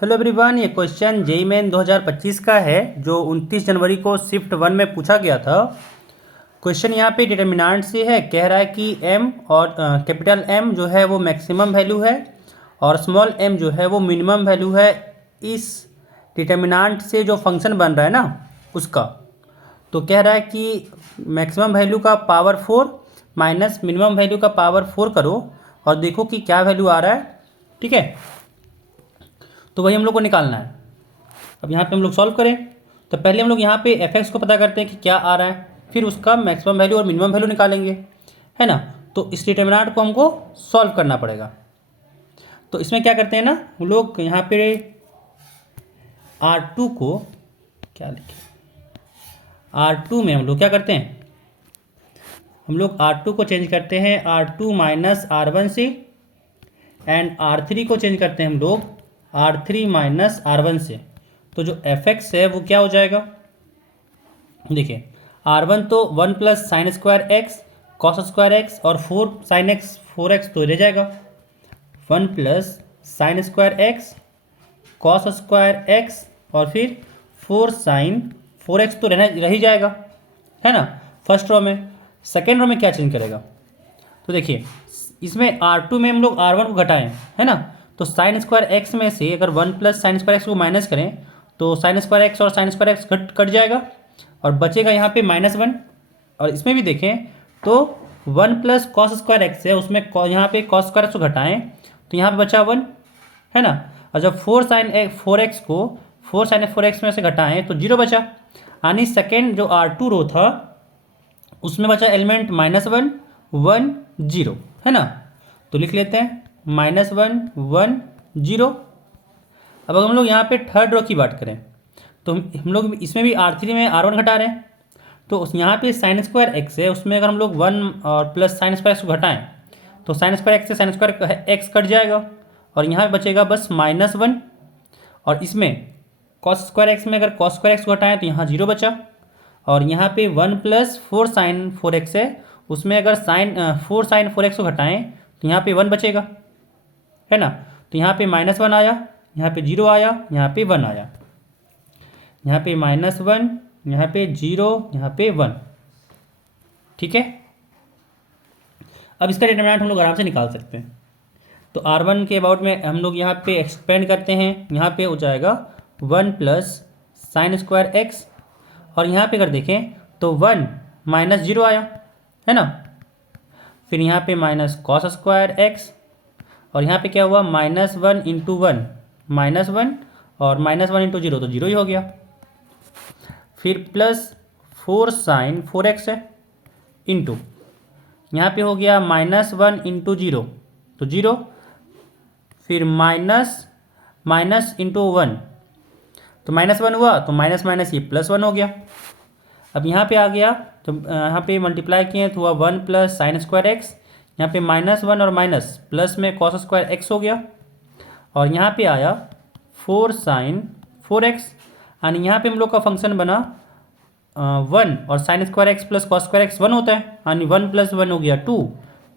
Hello everyone, ये question JEE main 2025 का है जो 29 जनवरी को शिफ्ट 1 में पूछा गया था। क्वेश्चन यहाँ पे डिटर्मिनेंट से है, कह रहा है कि m और कैपिटल M जो है वो मैक्सिमम वैल्यू है और स्मॉल m जो है वो मिनिमम वैल्यू है। इस डिटर्मिनेंट से जो फंक्शन बन रहा है ना उसका, तो कह रहा है कि मैक्सिमम वैल्यू का पावर 4 माइनस मिनिमम वैल्यू का पावर 4 करो और देखो कि क्या वैल्यू आ रहा है। ठीक है, तो वही हम लोग को निकालना है। अब यहाँ पे हम लोग सॉल्व करें तो पहले हम लोग यहाँ पे एफ एक्स को पता करते हैं कि क्या आ रहा है, फिर उसका मैक्सिमम वैल्यू और मिनिमम वैल्यू निकालेंगे, है ना। तो इस डिटर्मिनेंट को हमको सॉल्व करना पड़ेगा। तो इसमें क्या करते हैं ना हम लोग, यहाँ पे R2 को क्या लिखें, R2 में हम लोग क्या करते हैं, हम लोग R2 को चेंज करते हैं R2 माइनस R1 से, एंड R3 को चेंज करते हैं हम लोग R3 माइनस R1 से। तो जो एफ एक्स है वो क्या हो जाएगा, देखिए R1 तो 1 plus sine square x cos square x और 4 साइन एक्स 4x तो रह जाएगा, 1 plus sine square x cos square x और फिर 4 साइन 4x तो रह ही जाएगा, है ना, फर्स्ट रो में। सेकेंड रो में क्या चेंज करेगा, तो देखिए इसमें R2 में हम लोग R1 को घटाएं, है ना। तो साइन स्क्वायर एक्स में से अगर 1 प्लस साइन स्क्वायर एक्स को माइनस करें तो साइन स्क्वायर एक्स और साइन स्क्वायर एक्स कट जाएगा और बचेगा यहाँ पे -1। और इसमें भी देखें तो 1 प्लस कॉस स्क्वायर एक्स है, उसमें यहाँ पे कॉस स्क्वायर एक्स को घटाएं तो यहाँ पे बचा 1, है ना। और जब 4 साइन 4x को 4 साइन 4x में से घटाएं तो 0 बचा, यानी सेकेंड जो R2 रो था उसमें बचा एलिमेंट -1 1 0, है ना। तो लिख लेते हैं -1 1 0। अब अगर हम लोग यहाँ पे थर्ड रो की बात करें तो हम लोग इसमें भी R3 में R1 घटा रहे हैं, तो यहाँ पे साइन स्क्वायर एक्स है, उसमें अगर हम लोग 1 और प्लस साइन स्क्वायर एक्स को घटाएं तो साइन स्क्वायर एक्स से साइन स्क्वायर एक्स कट जाएगा और यहाँ पे बचेगा बस -1। और इसमें कॉस स्क्वायर एक्स में अगर कॉस स्क्वायर एक्स को घटाएं तो यहाँ 0 बचा और यहाँ पे 1 प्लस 4 साइन 4x है, उसमें अगर 4 साइन 4x को घटाएं तो यहाँ पे 1 बचेगा, है ना। तो यहाँ पे -1 आया, यहाँ पे 0 आया, यहाँ पे 1 आया, यहाँ पे -1, यहाँ पे 0, यहाँ पे 1। ठीक है, अब इसका डिटरमिनेंट हम लोग आराम से निकाल सकते हैं। तो R1 के अबाउट में हम लोग यहाँ पे एक्सपेंड करते हैं, यहाँ पे हो जाएगा 1 प्लस साइन स्क्वायर एक्स और यहाँ पे अगर देखें तो 1 माइनस 0 आया, है ना। फिर यहाँ पे माइनस कॉस स्क्वायर एक्स और यहाँ पे क्या हुआ -1 इंटू 1 -1 और -1 इंटू 0 तो 0 ही हो गया। फिर प्लस 4 साइन 4x है इंटू यहाँ पे हो गया -1 इंटू 0 तो 0, फिर माइनस इंटू 1 तो -1 हुआ तो माइनस माइनस ये +1 हो गया। अब यहाँ पे आ गया तो यहाँ पे मल्टीप्लाई किए तो हुआ 1 प्लस साइन स्क्वायर एक्स, यहाँ पे -1 और माइनस प्लस में कॉस स्क्वायर एक्स हो गया और यहाँ पे आया 4 साइन 4x, यानी यहाँ पे हम लोग का फंक्शन बना 1 और sine square x plus cos square x 1 होता है, यानी 1 + 1 हो गया 2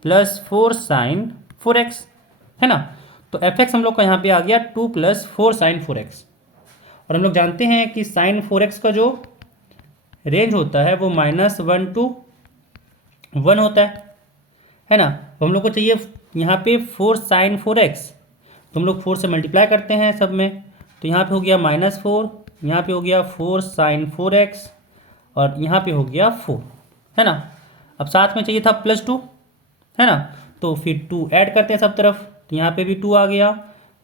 प्लस 4 साइन 4x, है ना। तो एफ एक्स हम लोग का यहाँ पे आ गया 2 + 4 साइन 4x। और हम लोग जानते हैं कि साइन 4x का जो रेंज होता है वो -1 to 1 होता है ना। तो हम लोग को चाहिए यहाँ पे 4 साइन 4x, तो हम लोग 4 से मल्टीप्लाई करते हैं सब में, तो यहाँ पे हो गया -4, यहाँ पे हो गया 4 साइन 4x और यहाँ पे हो गया 4, है ना। अब साथ में चाहिए था +2, है ना। तो फिर 2 ऐड करते हैं सब तरफ, तो यहाँ पे भी 2 आ गया,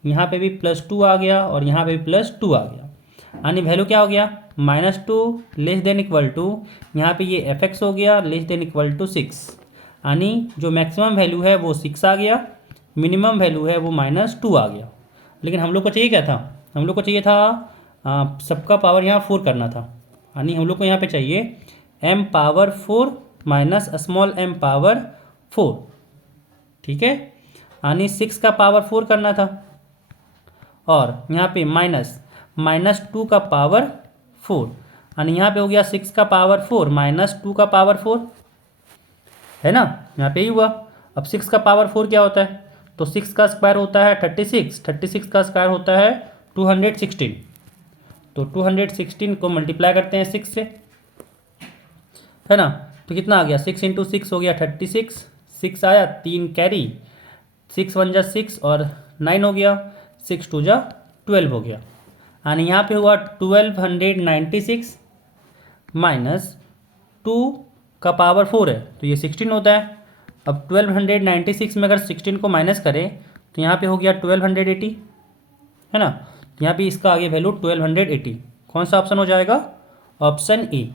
यहाँ पे भी +2 आ गया और यहाँ पे भी +2 आ गया, यानी वैल्यू क्या हो गया -2 लेस देन इक्वल टू, यहाँ पे ये एफ एक्स हो गया लेस देन इक्वल टू 6, यानी जो मैक्सिमम वैल्यू है वो 6 आ गया, मिनिमम वैल्यू है वो -2 आ गया। लेकिन हम लोग को चाहिए क्या था, हम लोग को चाहिए था सबका पावर यहाँ 4 करना था, यानी हम लोग को यहाँ पे चाहिए m power 4 minus small m power 4, ठीक है, यानी 6 का पावर 4 करना था और यहाँ पे -2 का पावर 4, यानी यहाँ पे हो गया 6 का पावर 4 -2 का पावर 4, है ना, यहाँ पे ही हुआ। अब 6 का पावर 4 क्या होता है, तो 6 का स्क्वायर होता है 36, 36 का स्क्वायर होता है 216, तो 216 को मल्टीप्लाई करते हैं 6 से, है ना। तो कितना आ गया, 6 इंटू 6 हो गया 36, 6 आया, 3 कैरी, 6 1 जा 6 और 9 हो गया, 6 2 जा 12 हो गया। यानी यहाँ पे हुआ 1296 माइनस 2 का पावर 4 है तो ये 16 होता है। अब 1296 में अगर 16 को माइनस करें तो यहाँ पे हो गया 1280, है ना। यहाँ पे इसका आगे वैल्यू 1280, कौन सा ऑप्शन हो जाएगा, ऑप्शन ई।